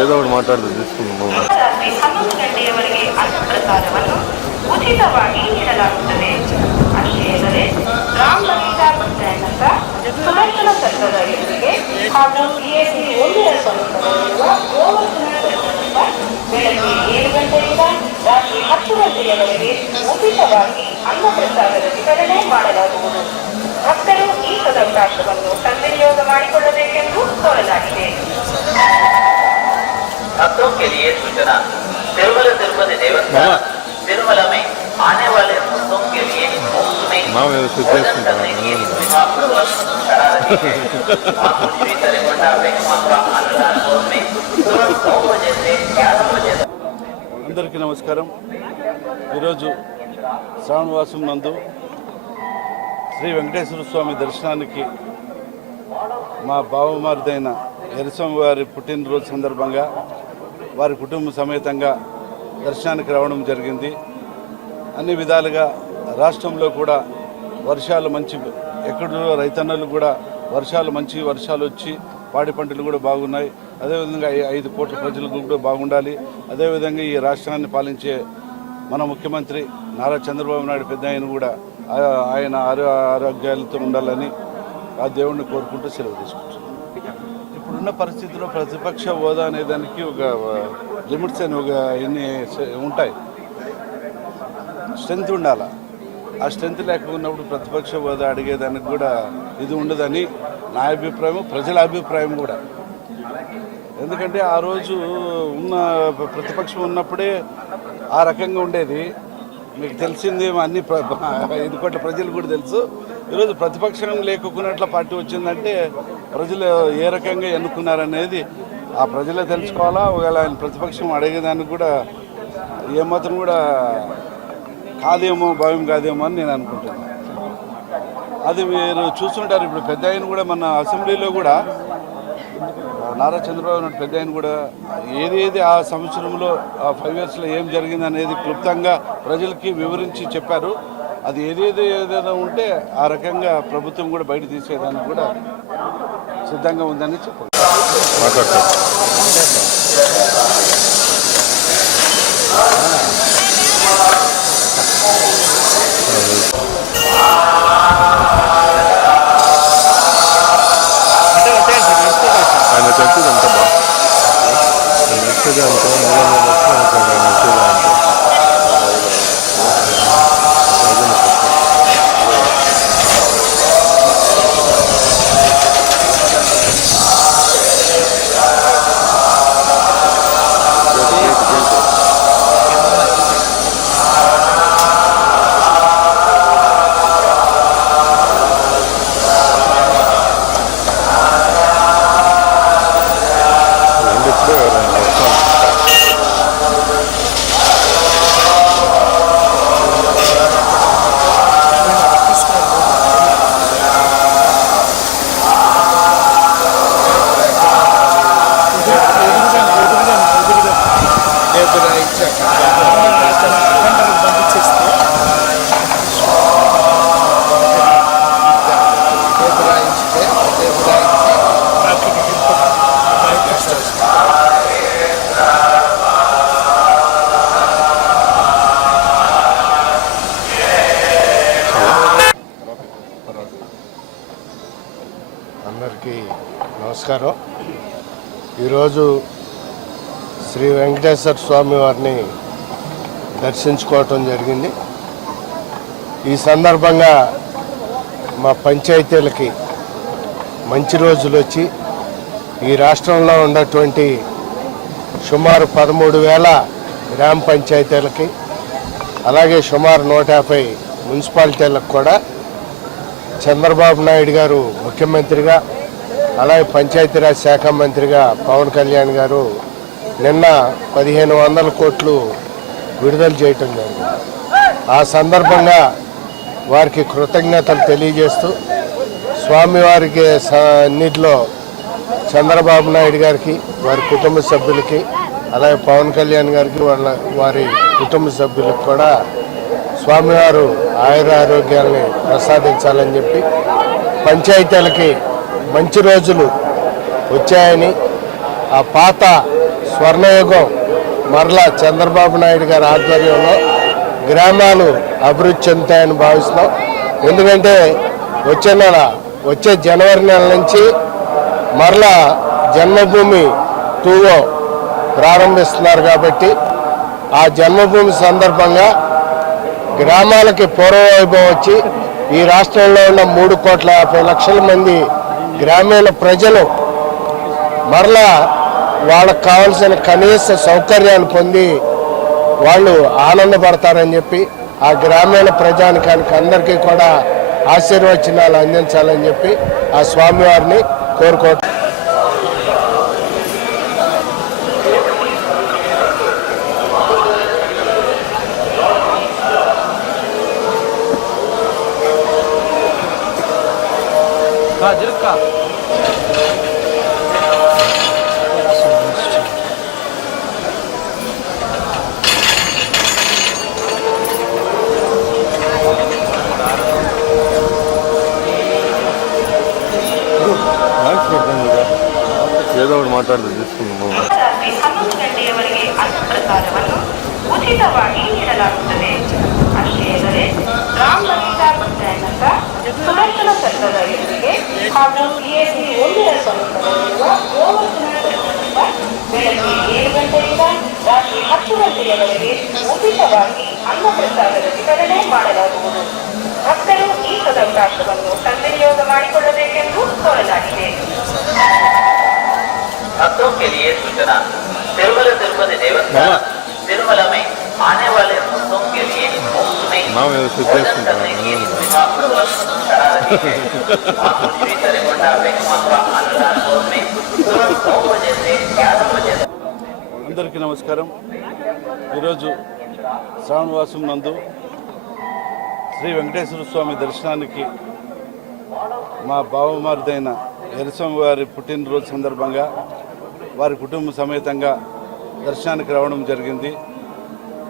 ఏదో ఒకటి మాట్లాడుతూ తీసుకున్నాము. ಉಚಿತವಾಗಿ ನೀಡಲಾಗುತ್ತದೆ. ಅಷ್ಟೇ ಅಲ್ಲದೆ ರಾಮಮಂದಿರ ಪ್ರಯಾಣಕ ಸುದರ್ಶನ ಚಕ್ರದ ಎದುರಿಗೆ ಹಾಗೂ ಬಿಎಸ್ಸಿ 1ರ ಸಮೀಪದಲ್ಲಿರುವ ಗೋವರ್ಧನ ಚಕ್ರದಿಂದ ಬೆಳಗ್ಗೆ 7 ಗಂಟೆಯಿಂದ ರಾತ್ರಿ 10 ಗಂಟೆಯವರೆಗೆ ಉಚಿತವಾಗಿ ಅನ್ನಪ್ರಸಾದದ ವಿತರಣೆ ಮಾಡಲಾಗುವುದು. ಭಕ್ತರು ಈ ಸದವಕಾಶವನ್ನು ಸದ್ವಿನಿಯೋಗ ಮಾಡಿಕೊಳ್ಳಬೇಕೆಂದು ಕೋರಲಾಗಿದೆ. भक्तों के लिए सूचना, तिरुमला तिरुपति देवस्थान तिरुमला में आने वाले भक्तों के लिए मुफ्त में भोजन करने की सुविधा उपलब्ध करा रही है। श्री तरिकोंडा वेंकटमाता अन्नदान भवन में सुबह 9 बजे से 11 बजे तक। అందరికీ నమస్కారం. ఈరోజు శ్రావణవాసం నందు శ్రీ వెంకటేశ్వర స్వామి దర్శనానికి మా బావమరిదైన ఎర్రస్వామి వారి పుట్టినరోజు సందర్భంగా వారి కుటుంబ సమేతంగా దర్శనానికి రావడం జరిగింది. అన్ని విధాలుగా రాష్ట్రంలో కూడా వర్షాలు మంచి, ఎక్కడో రైతన్నలు కూడా మంచి వర్షాలు వచ్చి పాడి పంటలు కూడా బాగున్నాయి. అదేవిధంగా 5 కోట్ల ప్రజలకు కూడా బాగుండాలి. అదేవిధంగా ఈ రాష్ట్రాన్ని పాలించే మన ముఖ్యమంత్రి నారా చంద్రబాబు నాయుడు పెద్ద ఆయన కూడా ఆయన ఆరోగ్యాలతో ఉండాలని ఆ దేవుడిని కోరుకుంటూ సెలవు తీసుకుంటున్నాను. ఇప్పుడున్న పరిస్థితుల్లో ప్రతిపక్ష హోదా అనే దానికి ఒక లిమిట్స్ అని ఒక ఎన్ని ఉంటాయి, స్ట్రెంత్ ఉండాలి. ఆ స్ట్రెంత్ లేకున్నప్పుడు ప్రతిపక్ష హోదా అడిగేదానికి కూడా ఇది ఉండదని నా అభిప్రాయం, ప్రజల అభిప్రాయం కూడా. ఎందుకంటే ఆ రోజు ఉన్న ప్రతిపక్షం ఉన్నప్పుడే ఆ రకంగా ఉండేది. మీకు తెలిసింది అన్ని 5 కోట్ల ప్రజలు కూడా తెలుసు. ఈరోజు ప్రతిపక్షం లేకున్నట్ల పార్టీ వచ్చిందంటే ప్రజలు ఏ రకంగా ఎన్నుకున్నారనేది ఆ ప్రజలే తెలుసుకోవాలా. ఒకవేళ ఆయన ప్రతిపక్షం అడిగేదానికి కూడా ఏమాత్రం కూడా కాదేమో, భావ్యం కాదేమో అని నేను అనుకుంటున్నాను. అది మీరు చూస్తుంటారు. ఇప్పుడు పెద్ద ఆయన కూడా మన అసెంబ్లీలో కూడా నారా చంద్రబాబు నాయుడు పెద్ద ఆయన కూడా ఏది ఆ సంవత్సరంలో ఆ 5 ఇయర్స్లో ఏం జరిగింది అనేది క్లుప్తంగా ప్రజలకి వివరించి చెప్పారు. అది ఏదేదో ఉంటే ఆ రకంగా ప్రభుత్వం కూడా బయట తీసేదానికి కూడా సిద్ధంగా ఉందని చెప్పారు. ఆయన చెప్తుంది అంత బాగా నచ్చదు అంతే నచ్చదు అంతే. అందరికీ నమస్కారం. ఈరోజు శ్రీ వెంకటేశ్వర స్వామి వారిని దర్శించుకోవటం జరిగింది. ఈ సందర్భంగా మా పంచాయతీలకి మంచి రోజులు వచ్చి ఈ రాష్ట్రంలో ఉన్నటువంటి సుమారు 13,000 గ్రామ పంచాయతీలకి, అలాగే సుమారు 150 మున్సిపాలిటీలకు కూడా చంద్రబాబు నాయుడు గారు ముఖ్యమంత్రిగా, అలాగే పంచాయతీరాజ్ శాఖ మంత్రిగా పవన్ కళ్యాణ్ గారు నిన్న 1,500 కోట్లు విడుదల చేయటం జరిగింది. ఆ సందర్భంగా వారికి కృతజ్ఞతలు తెలియజేస్తూ స్వామివారికి సన్నిధిలో చంద్రబాబు నాయుడు గారికి, వారి కుటుంబ సభ్యులకి, అలాగే పవన్ కళ్యాణ్ గారికి, వారి కుటుంబ సభ్యులకు కూడా స్వామివారు ఆయుర ఆరోగ్యాన్ని ప్రసాదించాలని చెప్పి, పంచాయతీలకి మంచి రోజులు వచ్చాయని, ఆ పాత స్వర్ణయుగం మరలా చంద్రబాబు నాయుడు గారి ఆధ్వర్యంలో గ్రామాలు అభివృద్ధి చెందుతాయని భావిస్తున్నాం. ఎందుకంటే వచ్చే జనవరి నెల నుంచి మరలా జన్మభూమి 2 ప్రారంభిస్తున్నారు కాబట్టి ఆ జన్మభూమి సందర్భంగా గ్రామాలకి పూర్వవైభవం వచ్చి ఈ రాష్ట్రంలో ఉన్న 3,50,00,000 మంది గ్రామీణ ప్రజలు మరలా వాళ్ళకు కావాల్సిన కనీస సౌకర్యాలు పొంది వాళ్ళు ఆనందపడతారని చెప్పి ఆ గ్రామీణ ప్రజానికానికి అందరికీ కూడా ఆశీర్వచనాలు అందించాలని చెప్పి ఆ స్వామివారిని కోరుకోవడం. ఏదో ఒకటి ಮಾತಾಡ್ದು తీసుకున్నాము. ರಾತ್ರಿ 11 ಗಂಟೆಯವರೆಗೆ ಅನ್ನಪ್ರಸಾದವನ್ನು ಉಚಿತವಾಗಿ ನೀಡಲಾಗುತ್ತದೆ. ಅಷ್ಟೇ ಅಲ್ಲದೆ ರಾಮ್ ಬಗೀಚಾ ಪಂಚಾಯತ್ನ ಸುದರ್ಶನ ಚಕ್ರದ ಎದುರಿಗೆ ಹಾಗೂ PAC 1 ಸಮೀಪದಲ್ಲಿರುವ ಗೋವರ್ಧನ ಚಕ್ರದಿಂದ ಬೆಳಗ್ಗೆ 7 ಗಂಟೆಯಿಂದ ರಾತ್ರಿ 10 ಗಂಟೆಯವರೆಗೆ ಉಚಿತವಾಗಿ ಅನ್ನಪ್ರಸಾದದ ವಿತರಣೆ ಮಾಡಲಾಗುವುದು. ಭಕ್ತರು ಈ ಸದವಕಾಶವನ್ನು ಸದ್ವಿನಿಯೋಗ ಮಾಡಿಕೊಳ್ಳಬೇಕೆಂದು ಕೋರಲಾಗಿದೆ. भक्तों के लिए सूचना, तिरुमला तिरुपति देवस्थान तिरुमला में आने वाले भक्तों के लिए मुफ्त में भोजन करने की सुविधा उपलब्ध करा रही है। श्री तरेकोंडा वेंकटम्मा अन्नदान भवन में सुबह 9 बजे से 11 बजे तक. అందరికీ నమస్కారం. ఈరోజు శ్రావణవాసం నందు శ్రీ వెంకటేశ్వర స్వామి దర్శనానికి మా బావమరిదైన ఎర్రస్వామి వారి పుట్టినరోజు సందర్భంగా వారి కుటుంబ సమేతంగా దర్శనానికి రావడం జరిగింది.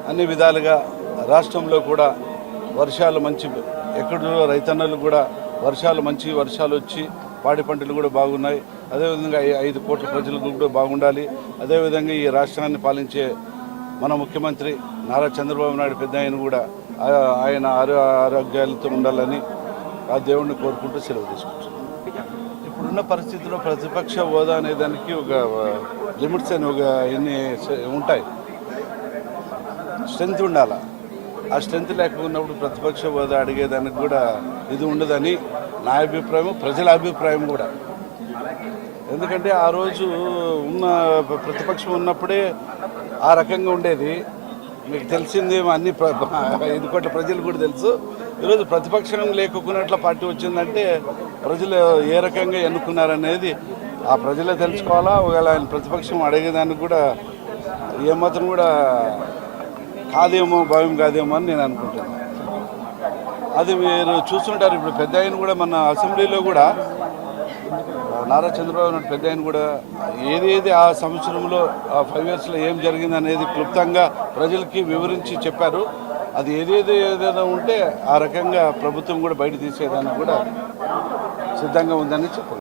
అన్ని విధాలుగా రాష్ట్రంలో కూడా వర్షాలు మంచి, ఎక్కడో రైతన్నలు కూడా మంచి వర్షాలు వచ్చి పాడి పంటలు కూడా బాగున్నాయి. అదేవిధంగా 5 కోట్ల ప్రజలకు కూడా బాగుండాలి. అదేవిధంగా ఈ రాష్ట్రాన్ని పాలించే మన ముఖ్యమంత్రి నారా చంద్రబాబు నాయుడు పెద్ద ఆయన కూడా ఆయన ఆరోగ్యాలతో ఉండాలని ఆ దేవుడిని కోరుకుంటూ సెలవు తీసుకుంటున్నాను. ఇప్పుడున్న పరిస్థితిలో ప్రతిపక్ష హోదా అనే దానికి ఒక లిమిట్స్ అని ఒక ఎన్ని ఉంటాయి, స్ట్రెంత్ ఉండాలి. ఆ స్ట్రెంత్ లేకున్నప్పుడు ప్రతిపక్ష హోదా అడిగేదానికి కూడా ఇది ఉండదని నా అభిప్రాయం, ప్రజల అభిప్రాయం కూడా. ఎందుకంటే ఆ రోజు ఉన్న ప్రతిపక్షం ఉన్నప్పుడే ఆ రకంగా ఉండేది. మీకు తెలిసింది అన్ని 5 కోట్ల ప్రజలు కూడా తెలుసు. ఈరోజు ప్రతిపక్షం లేకున్నట్ల పార్టీ వచ్చిందంటే ప్రజలు ఏ రకంగా ఎన్నుకున్నారనేది ఆ ప్రజలే తెలుసుకోవాలా. ఒకవేళ ఆయన ప్రతిపక్షం అడిగేదానికి కూడా ఏమాత్రం కూడా కాదేమో, భావ్యం కాదేమో అని నేను అనుకుంటున్నాను. అది మీరు చూస్తుంటారు. ఇప్పుడు పెద్ద ఆయన కూడా మన అసెంబ్లీలో కూడా నారా చంద్రబాబు నాయుడు పెద్ద ఆయన కూడా ఏదేది ఆ సంవత్సరంలో ఆ 5 ఇయర్స్లో ఏం జరిగింది అనేది క్లుప్తంగా ప్రజలకి వివరించి చెప్పారు. అది ఏదేదో ఉంటే ఆ రకంగా ప్రభుత్వం కూడా బయట తీసేదానికి కూడా సిద్ధంగా ఉందని చెప్పారు.